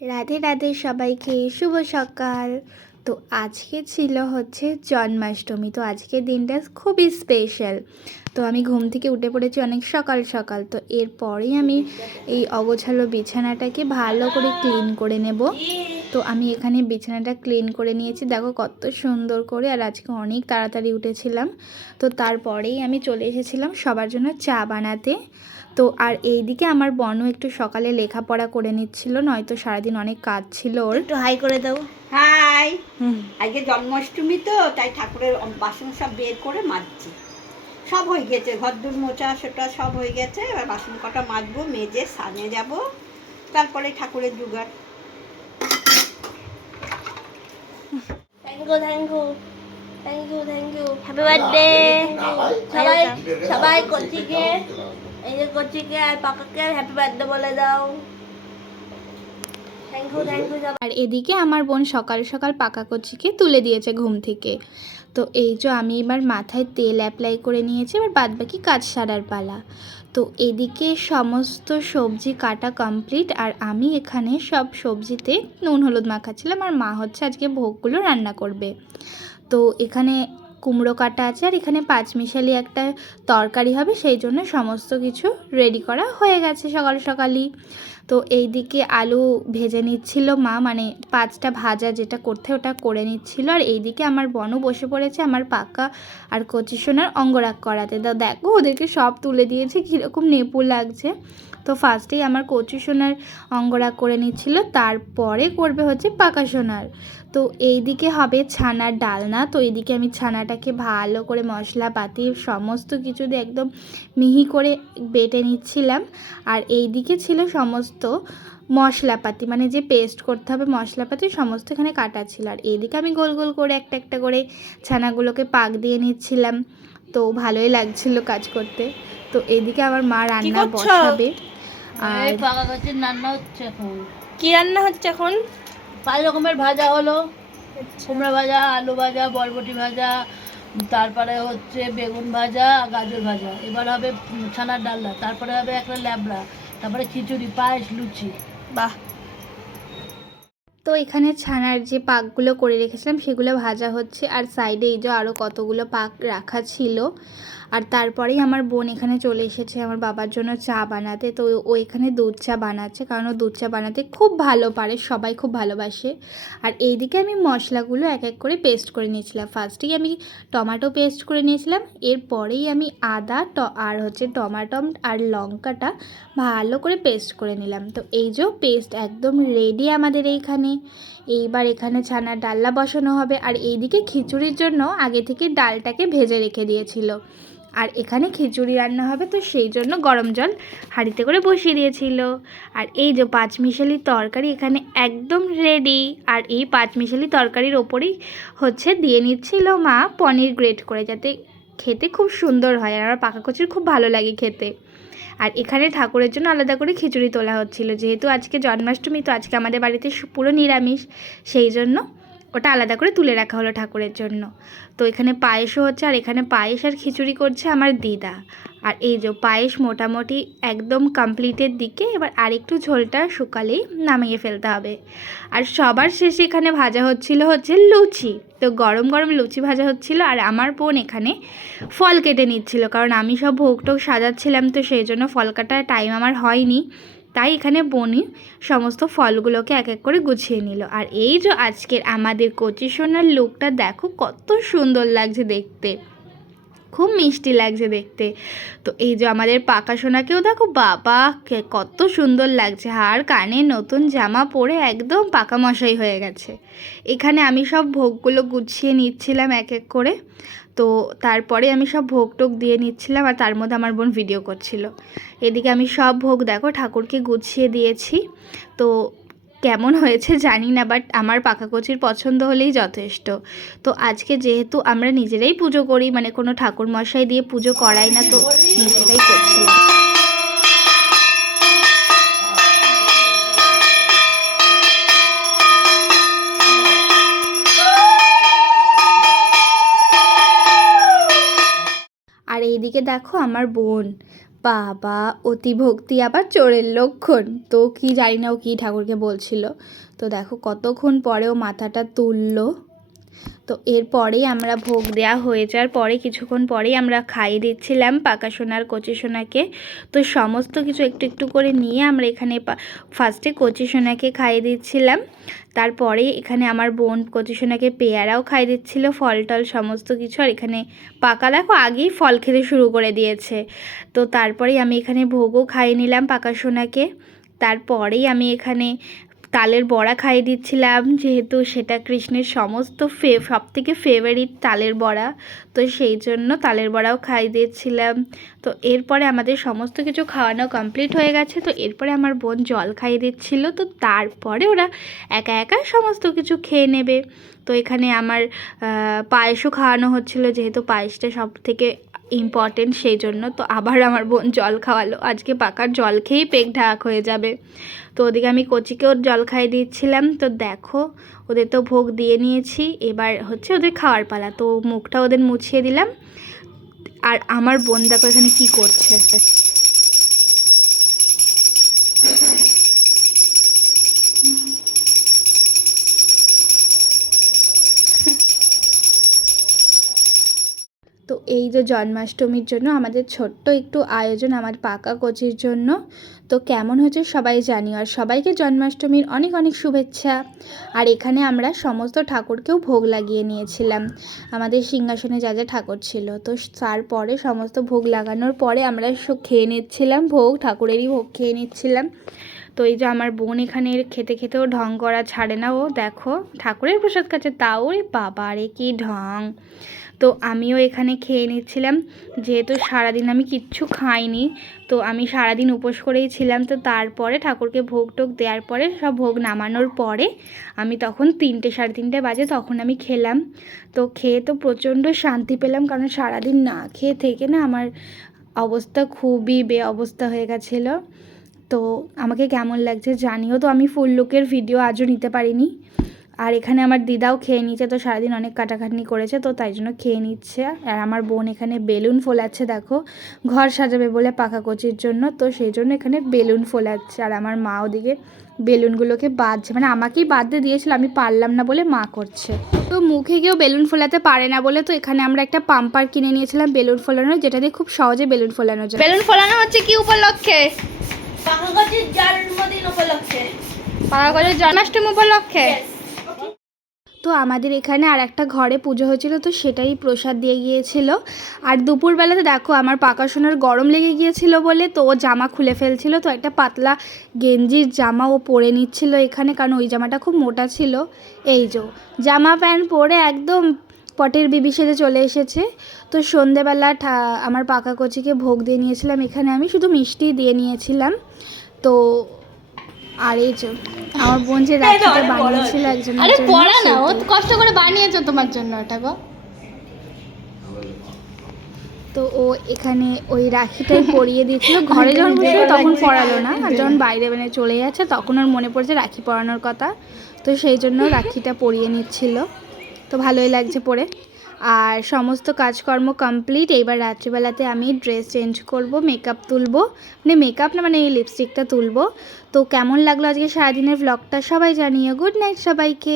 রাধে রাধে সবাইকে, শুভ সকাল। তো আজকে ছিল হচ্ছে জন্মাষ্টমী, তো আজকের দিনটা খুবই স্পেশাল তো আমি ঘুম থেকে উঠে পড়েছি অনেক সকাল সকাল, তো এরপরেই আমি এই অগোছালো বিছানাটাকে ভালো করে ক্লিন করে নেব। তো আমি এখানে বিছানাটা ক্লিন করে নিয়েছি, দেখো কত সুন্দর করে, আর আজকে অনেক তাড়াতাড়ি উঠেছিলাম। তো তারপরেই আমি চলে এসেছিলাম সবার জন্য চা বানাতে। তো আর এইদিকে আমার বনও একটু সকালে লেখাপড়া করে নিচ্ছিল নয়তো সারাদিন অনেক কাজ ছিল ওর। একটু হাই করে দাও। হাই। হুম। আজকে জন্মাষ্টমী তো তাই ঠাকুরের বাসন সব বের করে মাজছি। সব হয়ে গেছে ঘরদুর মোচা সেটা সব হয়ে গেছে এবার বাসন কটা মাজবো মেজে সানে যাব তারপরে ঠাকুরের জোগাড়। Thank you thank you thank you thank you happy birthday সবাই সবাই কচিকে এই যে কচিকে আর পাকাকে হ্যাপি বার্থডে বলে দাও। আর এদিকে আমার বোন সকাল সকাল পাকা কচিকে তুলে দিয়েছে ঘুম থেকে। তো এই যে আমি এবার মাথায় তেল অ্যাপ্লাই করে নিয়েছি, এবার বাদ বাকি কাজ সারার পালা। তো এদিকে সমস্ত সবজি কাটা কমপ্লিট আর আমি এখানে সব সবজিতে নুন হলুদ মাখাচ্ছিলাম, আর মা হচ্ছে আজকে ভোগগুলো রান্না করবে। তো এখানে কুমড়ো কাটা আছে আর এখানে পাঁচমিশালি একটা তরকারি হবে, সেই জন্য সমস্ত কিছু রেডি করা হয়ে গেছে সকাল সকালই। তো এই দিকে আলু ভেজে নিচ্ছিল মা মানে পাঁচটা ভাজা যেটা করতে ওটা করে নিচ্ছিল। আর এই দিকে আমার বনও বসে পড়েছে আমার পাকা আর কচি সোনার অঙ্গরাগ করাতে। তো দেখো, ওদেরকে সব তুলে দিয়েছে, কীরকম নেপু লাগছে। তো ফার্স্টেই আমার কচি সোনার অঙ্গরাগ করে নিচ্ছিল, তারপরে করবে হচ্ছে পাকা সোনার। তো এই দিকে হবে ছানার ডালনা। তো এইদিকে আমি ছানাটাকে ভালো করে মশলাপাতি সমস্ত কিছু দিয়ে একদম মিহি করে বেটে নিচ্ছিলাম। আর এই দিকে ছিল সমস্ত মশলাপাতি মানে যে পেস্ট করতে হবে মশলাপাতি সমস্ত এখানে কাটা ছিল। আর এইদিকে আমি গোল গোল করে একটা একটা করে ছানাগুলোকে পাক দিয়ে নিচ্ছিলাম। তো ভালোই লাগছিল কাজ করতে। তো এইদিকে আমার মা রান্না? বসাবে। আর রান্না হচ্ছে এখন। কি রান্না হচ্ছে এখন? পাঁচ রকমের ভাজা হলো। কুমড়া ভাজা, আলু ভাজা, বরবটি ভাজা, তারপরে হচ্ছে বেগুন ভাজা, গাজর ভাজা। এবার হবে ছানার ডালনা, তারপরে হবে একটা ল্যাবড়া, তারপরে খিচুড়ি, পায়েস, লুচি। বাহ। তো এখানে ছানার যে পাকগুলো করে রেখেছিলাম, সেগুলো ভাজা হচ্ছে। আর সাইডে এই যে আরও কতগুলো পাক রাখা ছিল। আর তারপরেই আমার বোন এখানে চলে এসেছে আমার বাবার জন্য চা বানাতে। তো ও এখানে দুধ চা বানাচ্ছে, কারণ ও দুধ চা বানাতে খুব ভালো পারে, সবাই খুব ভালোবাসে। আর এইদিকে আমি মশলাগুলো এক এক করে পেস্ট করে নিয়েছিলাম। ফার্স্টেই আমি টমেটো পেস্ট করে নিয়েছিলাম, এরপরেই আমি আদা ট, আর হচ্ছে টমাটো আর লঙ্কাটা ভালো করে পেস্ট করে নিলাম। তো এই যে পেস্ট একদম রেডি আমাদের এইখানে এইবার এখানে ছানার ডাল্লা বসানো হবে আর এইদিকে খিচুড়ির জন্য আগে থেকে ডালটাকে ভেজে রেখে দিয়েছিল। আর এখানে খিচুড়ি রান্না হবে তো সেই জন্য গরম জল হাঁড়িতে করে বসিয়ে দিয়েছিল। আর এই যে পাঁচমিশালি তরকারি এখানে একদম রেডি আর এই পাঁচমিশালি তরকারির ওপরেই হচ্ছে দিয়ে নিচ্ছিল মা পনির গ্রেট করে যাতে খেতে খুব সুন্দর হয় আর আমার পাকা কচুর খুব ভালো লাগে খেতে। আর এখানে ঠাকুরের জন্য আলাদা করে খিচুড়ি তোলা হচ্ছিল। যেহেতু আজকে জন্মাষ্টমী, তো আজকে আমাদের বাড়িতে পুরো নিরামিষ, সেই জন্য ওটা আলাদা করে তুলে রাখা হলো ঠাকুরের জন্য। তো এখানে পায়েসও হচ্ছে, আর এখানে পায়েস আর খিচুড়ি করছে আমার দিদা। আর এই যে পায়েস মোটামুটি একদম কমপ্লিটের দিকে, এবার আরেকটু ঝোলটা শুকালেই নামিয়ে ফেলতে হবে। আর সবার শেষে এখানে ভাজা হচ্ছিল হচ্ছে লুচি। তো গরম গরম লুচি ভাজা হচ্ছিল আর আমার বোন এখানে ফল কেটে নিচ্ছিল, কারণ আমি সব ভোগ টোগ সাজাচ্ছিলাম, তো সেই জন্য ফল কাটার টাইম আমার হয়নি। তাই এখানে বনি সমস্ত ফলগুলোকে এক এক করে গুছিয়ে নিল। আর এই যে আজকের আমাদের কচি সোনার লুকটা দেখো, কত সুন্দর লাগছে দেখতে। খুব মিষ্টি লাগছে দেখতে। তো এই যে আমাদের পাকা সোনাকেও দেখো, বাবা কত সুন্দর লাগছে। আর কানে নতুন জামা পরে একদম পাকা মশাই হয়ে গেছে। এখানে আমি সব ভোগগুলো গুছিয়ে নিচ্ছিলাম এক এক করে। তো তারপরে আমি সব ভোগ টোগ দিয়ে নিচ্ছিলাম আর তার মধ্যে আমার বোন ভিডিও করছিল। এদিকে আমি সব ভোগ দেখো, ঠাকুরকে গুছিয়ে দিয়েছি। তো কেমন হয়েছে জানি না বাট আমার পাকা কচির পছন্দ হলেই যথেষ্ট। তো আজকে যেহেতু আমরা নিজেরাই পুজো করি মানে কোনো ঠাকুর মশাই দিয়ে পুজো করাই না, তো নিজেরাই করছিলাম আর এইদিকে দেখো আমার বোন। বাবা অতি ভক্তি আবার চোরের লক্ষণ। তো কি জানি না ও কী ঠাকুরকে বলছিল। তো দেখো কতক্ষণ পরেও মাথাটা তুললো। তো এরপরেই আমরা ভোগ দেওয়া হয়ে যাওয়ার পরে কিছুক্ষণ পরেই আমরা খাইয়ে দিচ্ছিলাম পাকা সোনার কচি সোনাকে। তো সমস্ত কিছু একটু একটু করে নিয়ে আমরা এখানে ফার্স্টে কচি সোনাকে খাইয়ে দিচ্ছিলাম। তারপরে এখানে আমার বোন কচি সোনাকে পেয়ারাও খাইয়ে দিচ্ছিল ফল টল সমস্ত কিছু। আর এখানে পাকা, দেখো, আগেই ফল খেতে শুরু করে দিয়েছে। তো তারপরেই আমি এখানে ভোগও খাইয়ে নিলাম পাকা সোনাকে। তারপরেই আমি এখানে তালের বড়া খাইয়ে দিচ্ছিলাম, যেহেতু সেটা কৃষ্ণের সমস্ত ফে সব থেকে ফেভারিট তালের বড়া। তো সেই জন্য তালের বড়াও খাইয়ে দিচ্ছিলাম। তো এরপরে আমাদের সমস্ত কিছু খাওয়ানো কমপ্লিট হয়ে গেছে। তো এরপরে আমার বোন জল খাইয়ে দিচ্ছিল। তো তারপরে ওরা একা একা সমস্ত কিছু খেয়ে নেবে। তো এখানে আমার পায়েসও খাওয়ানো হচ্ছিল, যেহেতু পায়েসটা সব থেকে ইম্পর্টেন্ট সেই জন্য। তো আবার আমার বোন জল খাওয়ালো। আজকে পাকার জল খেয়েই পেক ঢাক হয়ে যাবে। তো ওদিকে আমি কচিকেও জল খাইয়ে দিচ্ছিলাম। তো দেখো, ওদের তো ভোগ দিয়ে নিয়েছি। এবার হচ্ছে ওদের খাওয়ার পালা। তো মুখটা ওদের মুছিয়ে দিলাম। আর আমার বোন দেখো এখানে কি করছে। এই যে জন্মাষ্টমীর জন্য আমাদের ছোট্ট একটু আয়োজন আমার পাকা কোচির জন্য। তো কেমন হয়েছে সবাই জানি আর সবাইকে জন্মাষ্টমীর অনেক অনেক শুভেচ্ছা। আর এখানে আমরা সমস্ত ঠাকুরকেও ভোগ লাগিয়ে নিয়েছিলাম। আমাদের সিংহাসনে যা যা ঠাকুর ছিল। তো তারপরে সমস্ত ভোগ লাগানোর পরে আমরা খেয়ে নিচ্ছিলাম ভোগ, ঠাকুরেরই ভোগ খেয়ে নিচ্ছিলাম। তো এই যে আমার বোন এখানে খেতে খেতেও ঢং করা ছাড়ে না ও, দেখো। ঠাকুরের প্রসাদ খাচ্ছে তাও বাবা রে কি ঢং। তো আমিও এখানে খেয়ে নিচ্ছিলাম। যেহেতু সারাদিন আমি কিচ্ছু খাইনি, তো আমি সারাদিন উপোস করেই ছিলাম। তো তারপরে ঠাকুরকে ভোগ টোগ দেওয়ার পরে, সব ভোগ নামানোর পরে আমি তখন তিনটে সাড়ে তিনটে বাজে তখন আমি খেলাম। তো খেয়ে তো প্রচণ্ড শান্তি পেলাম, কারণ সারাদিন না খেয়ে থেকে না আমার অবস্থা খুবই বে অবস্থা হয়ে গেছিল। তো আমাকে কেমন লাগছে জানিও তো, আমি ফুল লুকের ভিডিও আজও নিতে পারিনি। আর এখানে আমার দিদাও খেয়ে নিচ্ছে তো সারাদিন অনেক কাটাখাটনি করেছে তো তাই জন্য খেয়ে নিচ্ছে। আর আমার বোন এখানে বেলুন ফোলাচ্ছে দেখো। ঘর সাজাবে বলে পাকা কচির জন্য তো সেই জন্য এখানে বেলুন ফোলাচ্ছে। আর আমার মা ওদিকে বেলুনগুলোকে বাঁধছে। মানে আমাকেই বাঁধতে দিয়েছিল আমি পারলাম না বলে মা করছে। তো মুখে গিয়েও বেলুন ফোলাতে পারে না বলে তো এখানে আমরা একটা পাম্পার কিনে নিয়েছিলাম বেলুন ফোলানোর যেটা দিয়ে খুব সহজে বেলুন ফোলানো যায়। বেলুন ফোলানো হচ্ছে কি উপলক্ষে? পাকা গাছের জন্মদিন উপলক্ষে। পাকা কচির জন্মাষ্টমী উপলক্ষে? তো আমাদের এখানে আর একটা ঘরে পুজো হয়েছিল, তো সেটাই প্রসাদ দিয়ে গিয়েছিল। আর দুপুরবেলাতে দেখো, আমার পাকা সোনার গরম লেগে গিয়েছিল বলে তো ও জামা খুলে ফেলছিল, তো একটা পাতলা গেঞ্জির জামা ও পরে নিচ্ছিল এখানে, কারণ ওই জামাটা খুব মোটা ছিল। এই যে, জামা প্যান্ট পরে একদম পটের বিবি সেজে চলে এসেছে। তো সন্ধেবেলা আমার পাকা কচিকে ভোগ দিয়ে নিয়েছিলাম, এখানে আমি শুধু মিষ্টি দিয়ে নিয়েছিলাম। তো আর এই যে আমার বোন যে রাখিটা বানিয়েছিল একজনের আরে পড়া না ও তো কষ্ট করে বানিয়েছো তোমার জন্য ওটা গো। তো ও এখানে ওই রাখিটাই পরিয়ে দিয়েছিল। ঘরে যখন বসে তখন পড়ালো না। আর যখন বাইরে মানে চলে যাচ্ছে তখন ওর মনে পড়ছে রাখি পরানোর কথা। তো সেই জন্য রাখিটা পরিয়ে নিচ্ছিল। তো ভালোই লাগছে পরে আর সমস্ত কাজকর্ম কমপ্লিট এইবার রাত্রিবেলাতে আমি ড্রেস চেঞ্জ করব মেকআপ তুলবো মানে মেকআপ না মানে এই লিপস্টিকটা তুলবো। তো কেমন লাগল আজকে সারাদিনের ব্লগটা সবাই জানিয়ে গুড নাইট সবাইকে।